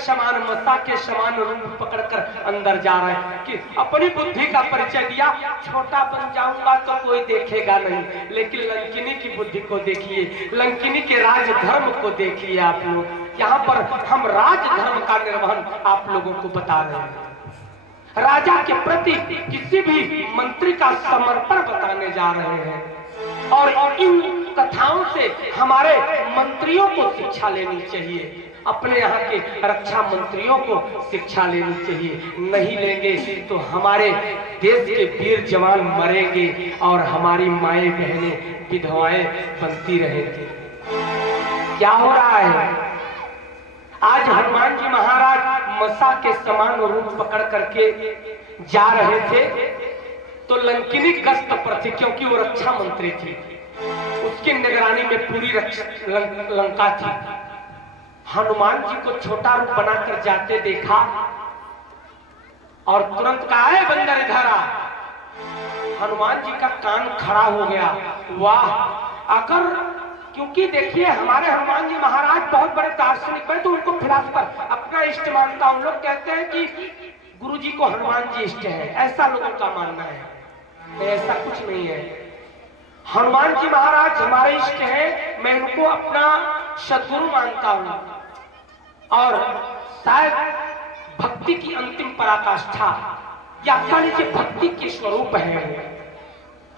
समान, मसा के समान रूप पकड़कर अंदर जा रहे हैं कि अपनी बुद्धि का परिचय दिया। छोटा बन जाऊंगा तो कोई देखेगा नहीं, लेकिन लंकिनी की बुद्धि को देखिए, लंकिनी के राजधर्म को देखिए। आप लोग यहाँ पर हम राजधर्म का निर्वहन आप लोगों को बता रहे हैं। राजा के प्रति किसी भी मंत्री का समर्पण बताने जा रहे हैं और इन कथाओं से हमारे मंत्रियों को शिक्षा लेनी चाहिए, अपने यहाँ के रक्षा मंत्रियों को शिक्षा लेनी चाहिए। नहीं लेंगे तो हमारे देश के वीर जवान मरेंगे और हमारी माएं बहनें विधवाएं बनती रहेंगी। क्या हो रहा है? आज हनुमान जी महाराज मसा के समान रूप पकड़ करके जा रहे थे तो लंकिनी गश्त पर थी, क्योंकि वो रक्षा मंत्री थी, उसकी निगरानी में पूरी लंका थी। हनुमान जी को छोटा रूप बनाकर जाते देखा और तुरंत कहा, है बंदर इधर आ। हनुमान जी का कान खड़ा हो गया। वाह! अगर, क्योंकि देखिए हमारे हनुमान जी महाराज बहुत बड़े दार्शनिक हैं, तो उनको फिलॉसफर अपना इष्ट मानता। उन लोग कहते हैं कि गुरु जी को हनुमान जी इष्ट है, ऐसा लोगों का मानना है। ऐसा कुछ नहीं है। हनुमान जी महाराज हमारे इष्ट हैं, मैं उनको अपना सद्गुरु मानता हूं और शायद भक्ति की अंतिम पराकाष्ठा या कह लीजिए भक्ति के स्वरूप है।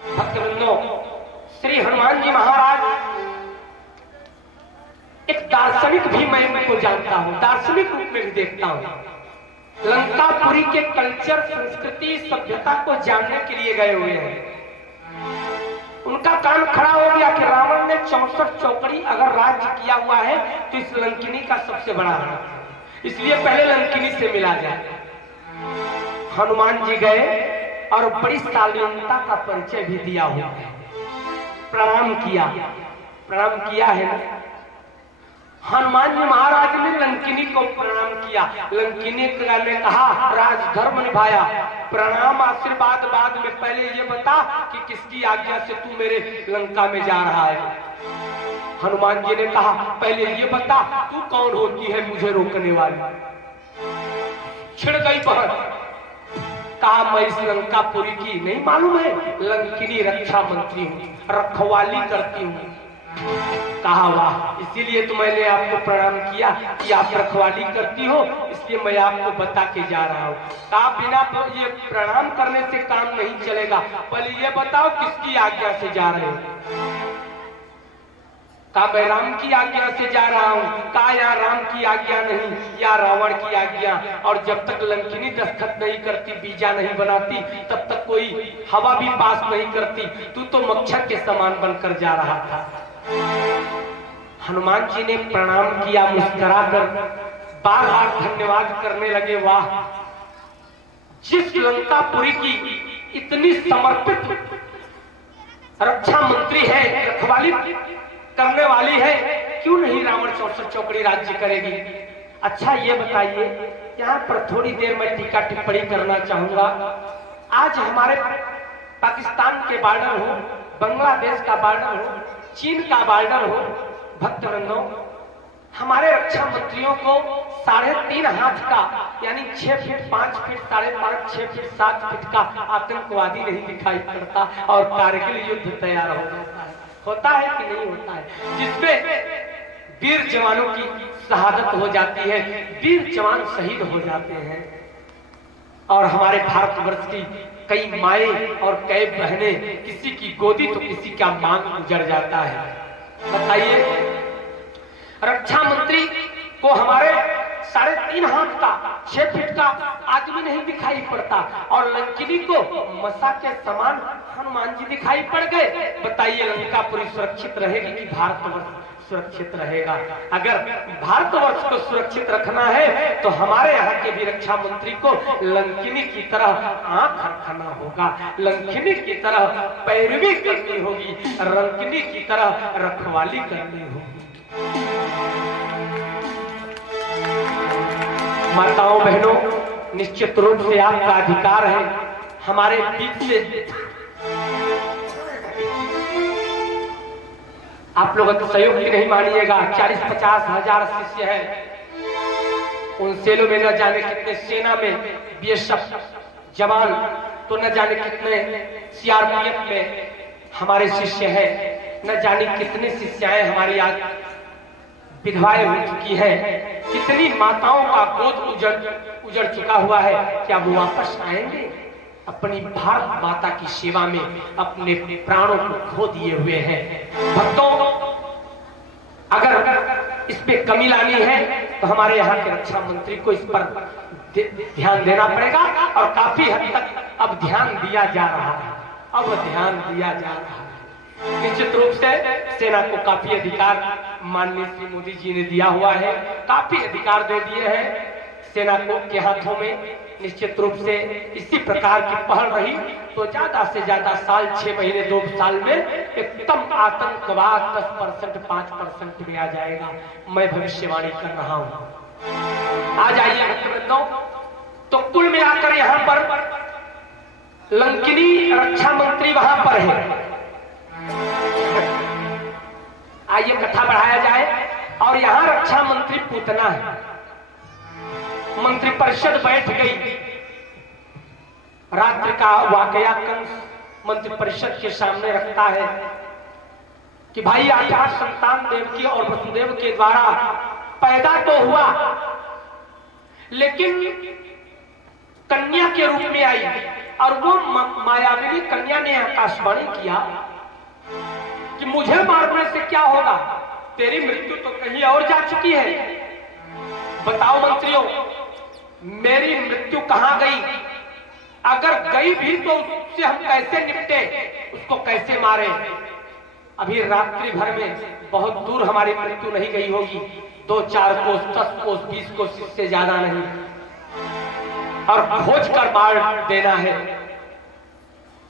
भक्तवृंदों, श्री हनुमान जी महाराज एक दार्शनिक भी मैं उनको जानता हूं, दार्शनिक रूप में भी देखता हूं। लंकापुरी के कल्चर, संस्कृति, सभ्यता को जानने के लिए गए हुए हैं। उनका कान खड़ा हो गया कि रावण ने 64 चौकड़ी अगर राज्य किया हुआ है तो इस लंकिनी का सबसे बड़ा है, इसलिए पहले लंकिनी से मिला जाए। हनुमान जी गए और बड़ी शालीनता का परिचय भी दिया हुआ है। प्रणाम किया, प्रणाम किया है ना। हनुमान जी महाराज ने लंकिनी को प्रणाम किया। लंकिनी ने कहा राजधर्म निभाया, प्रणाम आशीर्वाद बाद में, पहले ये बता कि किसकी आज्ञा से तू मेरे लंका में जा रहा है। हनुमान जी ने कहा पहले ये बता तू कौन होती है मुझे रोकने वाली। छिड़ गई बहन। कहा मैं इस लंकापुरी की नहीं मालूम है, लंकिनी रक्षा मंत्री हूँ, रखवाली करती हूँ। कहा वाह, इसीलिए तो मैंने आपको प्रणाम किया कि आप रखवाली करती हो, इसलिए मैं आपको बता के जा रहा हूँ। कहा बिना ये प्रणाम करने से काम नहीं चलेगा, पहले ये बताओ किसकी आज्ञा से जा रहे हो। कहा मैं राम की आज्ञा से जा रहा हूँ। कहा यहाँ राम की आज्ञा नहीं, या रावण की आज्ञा, और जब तक लंकिनी दस्तखत नहीं करती, बीजा नहीं बनाती, तब तक कोई हवा भी पास नहीं करती। तू तो मच्छर के समान बनकर जा रहा था। हनुमान जी ने प्रणाम किया, मुस्कुराकर बार बार धन्यवाद करने लगे। वाह, जिस लंकापुरी की इतनी समर्पित रक्षा मंत्री है, रखवाली करने वाली है, क्यों नहीं रावण 64 चौकड़ी राज्य करेगी। अच्छा ये बताइए, यहाँ पर थोड़ी देर में टीका टिप्पणी करना चाहूंगा। आज हमारे पाकिस्तान के बॉर्डर हो, बांग्लादेश का बॉर्डर हो, चीन का बॉर्डर हो, भक्तवृंदों, हमारे रक्षा मंत्रियों को 3.5 हाथ का यानी 6 फीट 5 फीट 5.5 6 फीट 7 फीट का आतंकवादी नहीं दिखाई पड़ता और कारगिल युद्ध तैयार हो जाता है। होता है कि नहीं होता है, जिसमें वीर जवानों की शहादत हो जाती है, वीर जवान शहीद हो जाते हैं। और हमारे भारतवर्ष की कई माए और कई बहनें, किसी की गोदी तो किसी का मांग उजड़ जाता है। बताइए, रक्षा मंत्री को हमारे 3.5 हाथ का 6 फीट का आदमी नहीं दिखाई पड़ता और लंकिनी को मसा के समान हनुमान जी दिखाई पड़ गए। बताइए लंकापुरी सुरक्षित रहेगी कि भारतवर्ष सुरक्षित रहेगा? अगर भारतवर्ष को सुरक्षित रखना है तो हमारे यहाँ के भी रक्षा मंत्री को लंकिनी की तरह आंख रखना होगा, लंकिनी की तरह पैरवी करनी होगी, लंकिनी की तरह रखवाली करनी होगी। माताओं बहनों, निश्चित रूप से आपका अधिकार है हमारे बीच से आप लोग तो सहयोग की नहीं मानिएगा। 40-50 हजार शिष्य हैं, उन सेलों में न जाने कितने सेना में बीएसएफ जवान, तो न जाने कितने सीआरपीएफ में हमारे शिष्य हैं, न जाने कितने शिष्याएं हमारी आज विधवाएं हो चुकी हैं, कितनी माताओं का गोद उजड़ चुका हुआ है। क्या वो वापस आएंगे? अपनी भारत माता की सेवा में अपने प्राणों को खो दिए हुए हैं। भक्तों, अगर इस पे कमी लानी है तो हमारे यहाँ के रक्षा मंत्री को इस पर ध्यान देना पड़ेगा और काफी हद तक अब ध्यान दिया जा रहा है, अब ध्यान दिया जा रहा है। निश्चित रूप से सेना को काफी अधिकार माननीय श्री मोदी जी ने दिया हुआ है, काफी अधिकार दे दिए हैं सेना को के हाथों में। निश्चित रूप से इसी प्रकार की पहल रही तो ज्यादा से ज्यादा साल 6 महीने 2 साल में एकदम आतंकवाद 10% 5% में आ जाएगा। मैं भविष्यवाणी कर रहा हूं। आ जाइए मित्रों, तो कुल मिलाकर यहाँ पर लंकिनी रक्षा मंत्री वहां पर है। आइए कथा बढ़ाया जाए। और यहाँ रक्षा मंत्री पूतना है। मंत्रिपरिषद बैठ गई। रात्रि का वाकया कंस मंत्रिपरिषद के सामने रखता है कि भाई आचार संतान देवकी और वसुदेव के द्वारा पैदा तो हुआ, लेकिन कन्या के रूप में आई और वो मायाविनी कन्या ने आकाशवाणी किया कि मुझे मारने से क्या होगा, तेरी मृत्यु तो कहीं और जा चुकी है। बताओ मंत्रियों, मेरी मृत्यु कहां गई? अगर गई भी तो उससे हम कैसे निपटे, उसको कैसे मारे? अभी रात्रि भर में बहुत दूर हमारी मृत्यु नहीं गई होगी, 2-4 कोस 10 कोस 20 कोस, इससे ज्यादा नहीं, और खोज कर मार देना है।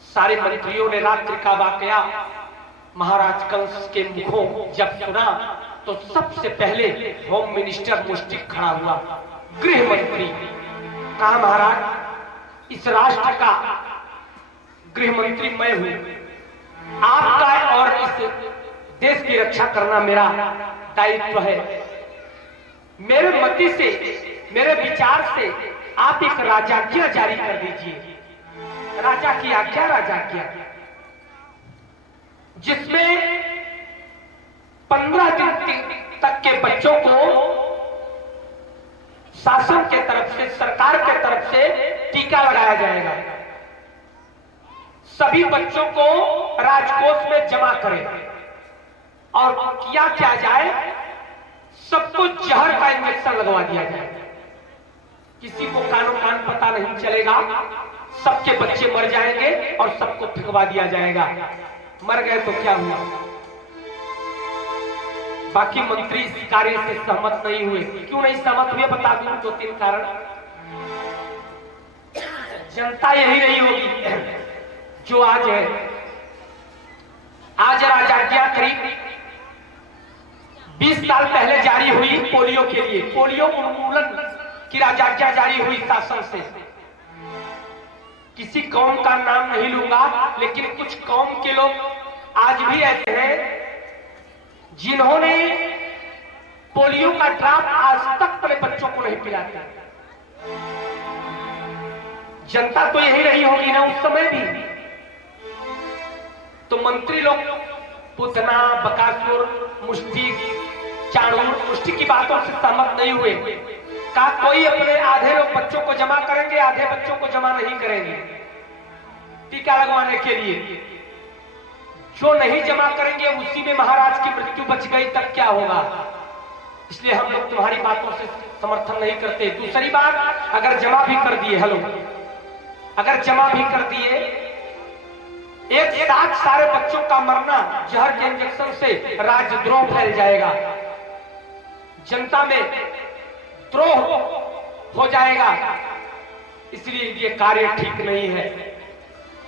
सारे मंत्रियों ने रात्रि का वाकया महाराज कंस के मुखों जब सुना तो सबसे पहले होम मिनिस्टर मुष्टिक खड़ा हुआ, गृह मंत्री। कहा महाराज इस राष्ट्र का गृह मंत्री मैं हूं, आपका और इस देश की रक्षा करना मेरा दायित्व है। मेरे मति से, मेरे विचार से आप एक राजाज्ञा जारी कर दीजिए, राजा की आज्ञा, राजाज्ञा, जिसमें 15 दिन तक के बच्चों को शासन के तरफ से, सरकार के तरफ से टीका लगाया जाएगा। सभी बच्चों को राजकोष में जमा करें और क्या जाए, सबको जहर का इंजेक्शन लगवा दिया जाए। किसी को कानो कान पता नहीं चलेगा, सबके बच्चे मर जाएंगे और सबको फेंकवा दिया जाएगा। मर गए तो क्या हुआ? बाकी मंत्री इस कार्य से सहमत नहीं हुए। क्यों नहीं सहमत हुए बता दूं, 2-3 कारण। जनता यही नहीं होगी जो आज है। आज राजाज्ञा करीब 20 साल पहले जारी हुई पोलियो के लिए, पोलियो उन्मूलन की राजाज्ञा जारी हुई शासन से। किसी कौम का नाम नहीं लूंगा, लेकिन कुछ कौम के लोग आज भी ऐसे हैं जिन्होंने पोलियो का ड्रॉप आज तक अपने बच्चों को नहीं पिलाते। जनता तो यही रही होगी ना उस समय भी। तो मंत्री लोग पूतना, बकासुर, मुष्टिक, चाणूर, मुष्टिक की बातों से सहमत नहीं हुए। कहा कोई अपने आधे लोग बच्चों को जमा करेंगे, आधे बच्चों को जमा नहीं करेंगे टीका लगवाने के लिए। जो नहीं जमा करेंगे उसी में महाराज की मृत्यु बच गई, तब क्या होगा? इसलिए हम लोग तुम्हारी बातों से समर्थन नहीं करते। दूसरी बात, अगर जमा भी कर दिए, हेलो, अगर जमा भी कर दिए, एक साथ सारे बच्चों का मरना जहर के इंजेक्शन से राजद्रोह फैल जाएगा, जनता में द्रोह हो जाएगा। इसलिए ये कार्य ठीक नहीं है।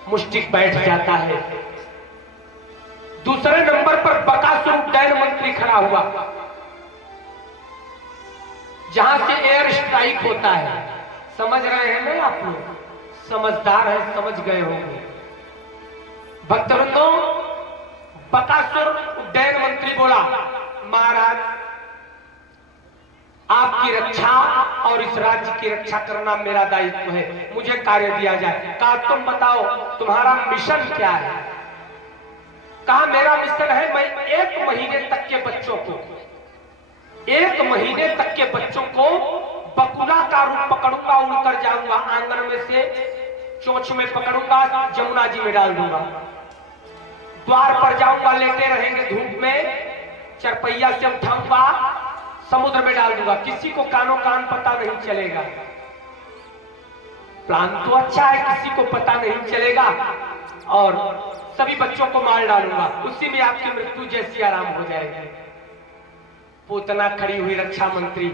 मुष्टिक बैठ जाता है। दूसरे नंबर पर बकासुर उड्डयन मंत्री खड़ा हुआ, जहां से एयर स्ट्राइक होता है। समझ रहे हैं ना आप लोग? समझदार है, समझ गए होंगे। भक्तवृंदों, बकासुर उड्डयन मंत्री बोला, महाराज आपकी रक्षा और इस राज्य की रक्षा करना मेरा दायित्व है, मुझे कार्य दिया जाए। कहा तुम बताओ तुम्हारा मिशन क्या है? कहा मेरा मिशन है, मैं 1 महीने तक के बच्चों को, 1 महीने तक के बच्चों को बकुला का रूप पकड़ूंगा, उड़कर जाऊंगा, आंगन में से चोंच में पकड़ूंगा, जमुना जी में डाल दूंगा, द्वार पर जाऊंगा, लेटे रहेंगे धूप में, चरपैया से उठाऊंगा, समुद्र में डाल दूंगा, किसी को कानो कान पता नहीं चलेगा। प्लान तो अच्छा है, किसी को पता नहीं चलेगा और सभी बच्चों को मार डालूंगा, उसी में आपकी मृत्यु जैसी आराम हो जाएगी। पूतना खड़ी हुई रक्षा मंत्री,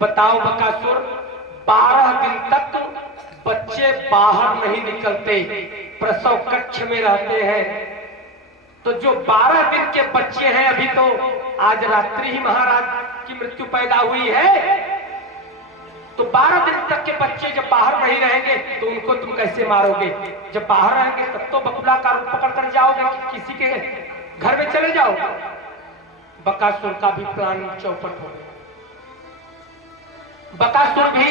बताओ बकासुर, 12 दिन तक बच्चे बाहर नहीं निकलते, प्रसव कक्ष में रहते हैं। तो जो 12 दिन के बच्चे हैं, अभी तो आज रात्रि ही महाराज की मृत्यु पैदा हुई है, तो 12 दिन तक के बच्चे जब बाहर नहीं रहेंगे तो उनको तुम कैसे मारोगे? जब बाहर रहेंगे तब तो बकुला का रूप पकड़ कर जाओगे, किसी के घर में चले जाओ। बकासुर का भी प्लान चौपट हो गया। बकासुर भी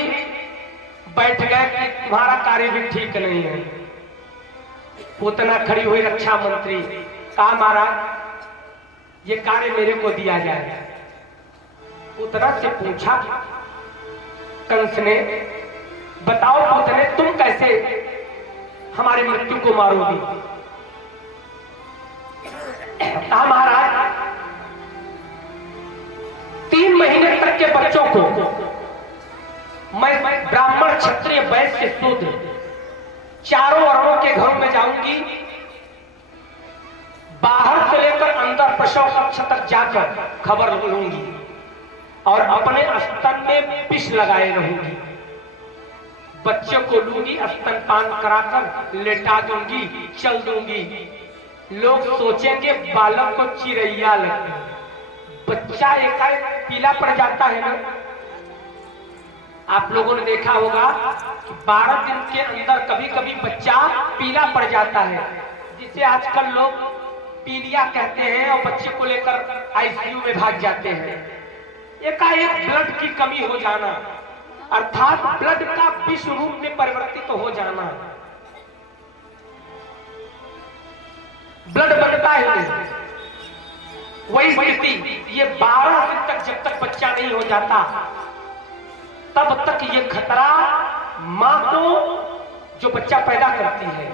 बैठ गए कि तुम्हारा कार्य भी ठीक नहीं है। पूतना खड़ी हुई रक्षा मंत्री, कहा महाराज ये कार्य मेरे को दिया जाए। पूतना से पूछा कंस ने, बताओ पूतने तुम कैसे हमारी मृत्यु को मारोगी? कहा महाराज 3 महीने तक के बच्चों को मैं ब्राह्मण, क्षत्रिय, वैश्य, शूद्र चारों वर्णों के घरों में जाऊंगी, बाहर से लेकर अंदर प्रसव कक्ष तक जाकर खबर लूंगी और अपने स्तन में विष लगाए रहूंगी। बच्चे को लूंगी, स्तनपान कराकर लेटा दूंगी, चल दूंगी। लोग सोचेंगे बालक को चिरैया लगे, बच्चा एकाएक पीला पड़ जाता है ना। आप लोगों ने देखा होगा कि 12 दिन के अंदर कभी कभी बच्चा पीला पड़ जाता है, जिसे आजकल लोग पीलिया कहते हैं, और बच्चे को लेकर आईसीयू में भाग जाते हैं। एकाएक ब्लड की कमी हो जाना, अर्थात ब्लड का विष रूप में परिवर्तित हो जाना, ब्लड बनता ही नहीं। वही स्थिति ये 12 दिन तक जब तक बच्चा नहीं हो जाता तब तक ये खतरा मां को, जो बच्चा पैदा करती है,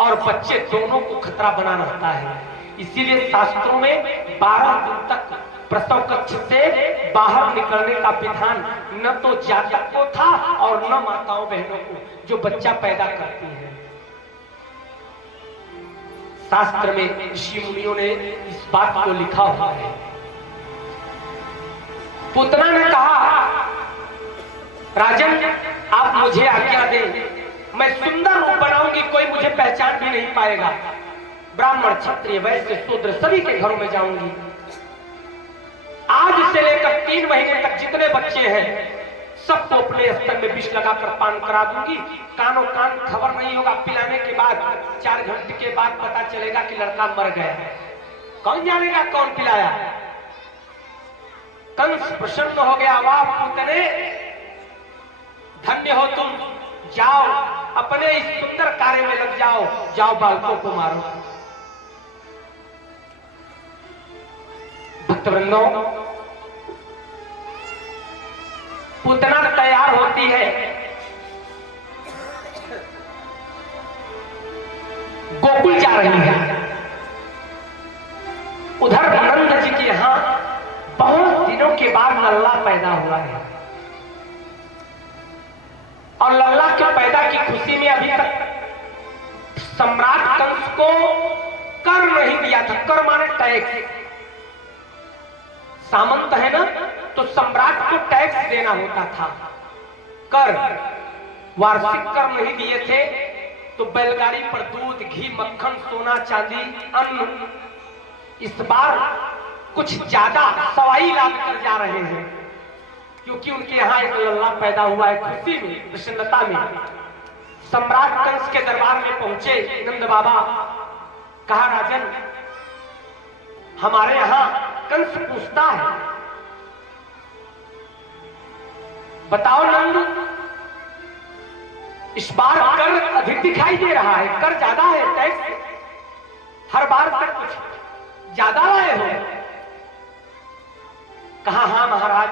और बच्चे दोनों को खतरा बना रहता है। इसीलिए शास्त्रों में 12 दिन तक प्रसव कक्ष से बाहर निकलने का विधान न तो जातक को था और न माताओं बहनों को जो बच्चा पैदा करती है। शास्त्र में ऋषि मुनियों ने इस बात को लिखा हुआ है। पुतना ने कहा, राजन आप मुझे आज्ञा दें, मैं सुंदर रूप बनाऊंगी, कोई मुझे पहचान भी नहीं पाएगा। ब्राह्मण, क्षत्रिय, वैश्य, शूद्र सभी के घरों में जाऊंगी। आज से लेकर 3 महीने तक जितने बच्चे हैं सबको अपने स्तन में विष लगाकर पान करा दूंगी। कानों कान खबर नहीं होगा, पिलाने के बाद 4 घंटे के बाद पता चलेगा कि लड़का मर गया है। कौन जानेगा कौन पिलाया। कंस प्रसन्न हो गया, वाह पुतने, धन्य हो तुम, जाओ अपने इस सुंदर कार्य में लग जाओ, जाओ बालकों को मारो। भक्तवृंदों, पुतना तैयार होती है, गोकुल जा रही है। उधर नंद जी के यहां बहुत दिनों के बाद लल्ला पैदा हुआ है, और लल्ला के पैदा की खुशी में अभी तक सम्राट कंस को कर नहीं दिया था। कर माने टैक्स, सामंत है ना, तो सम्राट को टैक्स देना होता था। कर, वार्षिक कर नहीं दिए थे तो बैलगाड़ी पर दूध, घी, मक्खन, सोना, चांदी, अन्न इस बार कुछ ज्यादा सवाई लाद कर जा रहे हैं, क्योंकि उनके यहाँ एक लल्ला पैदा हुआ है। खुशी में, प्रसन्नता में सम्राट कंस के दरबार में पहुंचे नंद बाबा। कहा, राजन हमारे यहाँ कंस पूछता है, बताओ नंद, इस बार कर अधिक दिखाई दे रहा है, कर ज्यादा है, टैक्स हर बार से कुछ ज्यादा लाए हो। कहा, हाँ महाराज,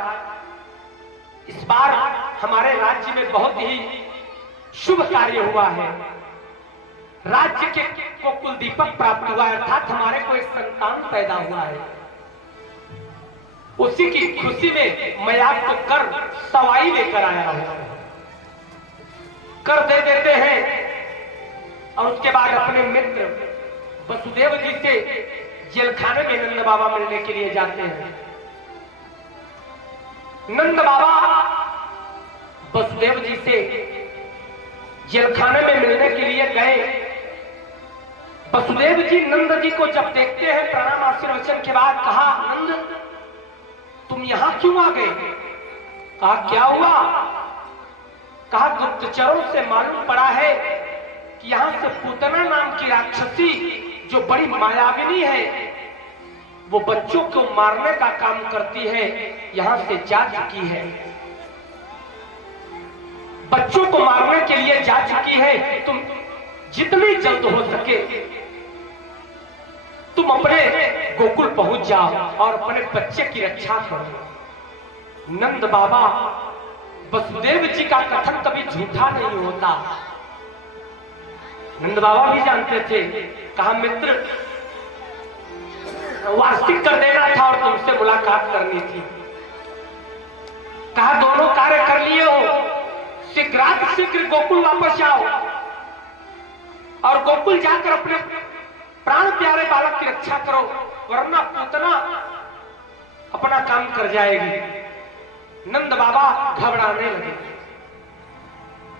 इस बार हमारे राज्य में बहुत ही शुभ कार्य हुआ है। राज्य के को कुल दीपक प्राप्त हुआ है, अर्थात हमारे को एक संतान पैदा हुआ है। उसी की खुशी में मैं आपको कर सवाई लेकर आया हूं। कर दे देते हैं और उसके बाद अपने मित्र वसुदेव जी से जेलखाने में नंद बाबा मिलने के लिए जाते हैं। नंद बाबा वसुदेव जी से जेलखाने में मिलने के लिए गए। वसुदेव जी नंद जी को जब देखते हैं, प्रणाम आशीर्वचन के बाद कहा, नंद तुम यहां क्यों आ गए? कहा, क्या हुआ? कहा, गुप्तचरों से मालूम पड़ा है कि यहां से पूतना नाम की राक्षसी, जो बड़ी मायाविनी है, वो बच्चों को मारने का काम करती है, यहां से जा चुकी है। बच्चों को मारने के लिए जा चुकी है। तुम जितनी जल्द हो सके तुम अपने गोकुल पहुंच जाओ और अपने बच्चे की रक्षा करो। नंद बाबा, वसुदेव जी का कथन कभी झूठा नहीं होता। नंद बाबा भी जानते थे। कहा, मित्र वार्षिक कर देना था और तुमसे मुलाकात करनी थी। कहा, दोनों कार्य कर लिए हो, शीघ्र गोकुल वापस जाओ और गोकुल जाकर अपने प्राण प्यारे बालक की रक्षा करो, वरना पूतना अपना काम कर जाएगी। नंद बाबा घबराने लगे।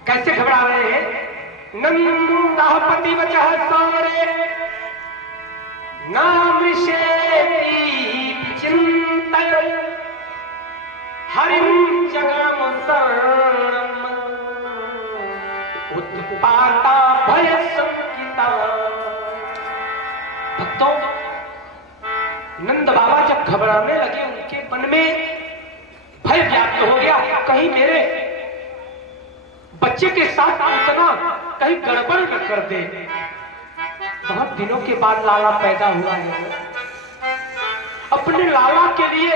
कैसे घबरा रहे हैं? नंदापति वचः सामरे भक्तों, नंद बाबा जब घबराने लगे, उनके मन में भय व्याप्त हो गया, कहीं मेरे बच्चे के साथ उतना कहीं गड़बड़ न कर दे। बहुत दिनों के बाद लाला पैदा हुआ है। अपने लाला के लिए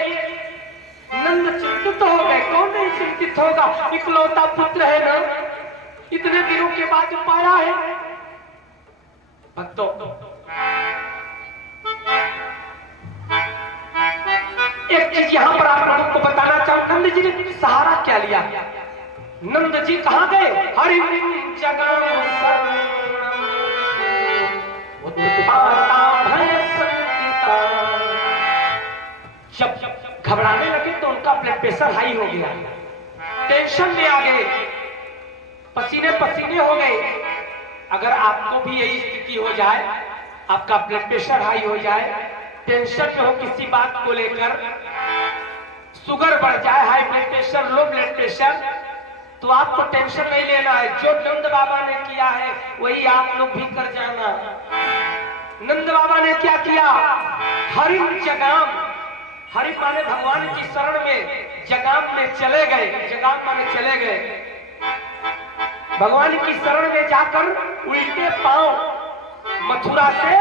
नंद चिंतित हो गए। कौन नहीं चिंतित होगा, इकलौता पुत्र है ना, इतने दिनों के बाद पाया है। भक्तों, एक चीज यहां पर आप लोगों को बताना चाहूं, नंद जी ने सहारा क्या लिया? नंद जी कहां गए? हरि जगह जब घबराने लगे तो उनका ब्लड प्रेशर हाई हो गया, टेंशन में आ गए, पसीने पसीने हो गए। अगर आपको भी यही स्थिति हो जाए, आपका ब्लड प्रेशर हाई हो जाए, टेंशन में हो किसी बात को लेकर, शुगर बढ़ जाए, high blood pressure, low blood pressure, तो आपको टेंशन नहीं लेना है। जो नंद बाबा ने किया है वही आप लोग भी कर जाना। नंद बाबा ने क्या किया? हरि जगाम, हरि माने भगवान की शरण में, जगाम में चले गए। जगाम माने चले गए, भगवान की शरण में जाकर उल्टे पांव मथुरा से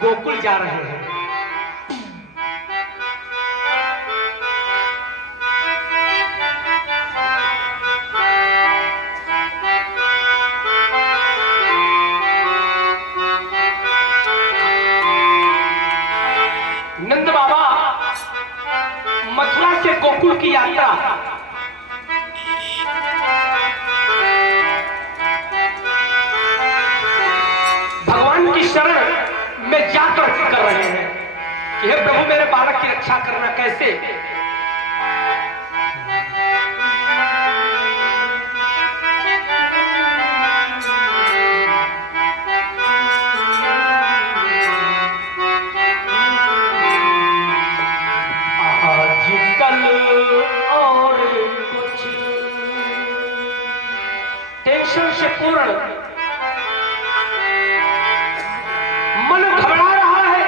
गोकुल जा रहे हैं। नंद बाबा मथुरा से गोकुल की यात्रा भगवान की शरण में जाकर कर रहे हैं कि हे प्रभु, मेरे बालक की रक्षा करना। कैसे? और कुछ टेंशन से पूर्ण मन घबरा रहा है,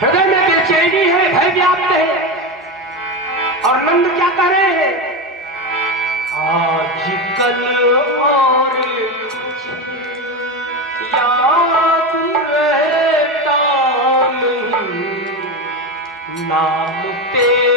हृदय में बेचैनी है, भय व्याप्त है। और नंद क्या कह रहे हैं? आजकल और कुछ याद रहता नहीं, नाम तेरा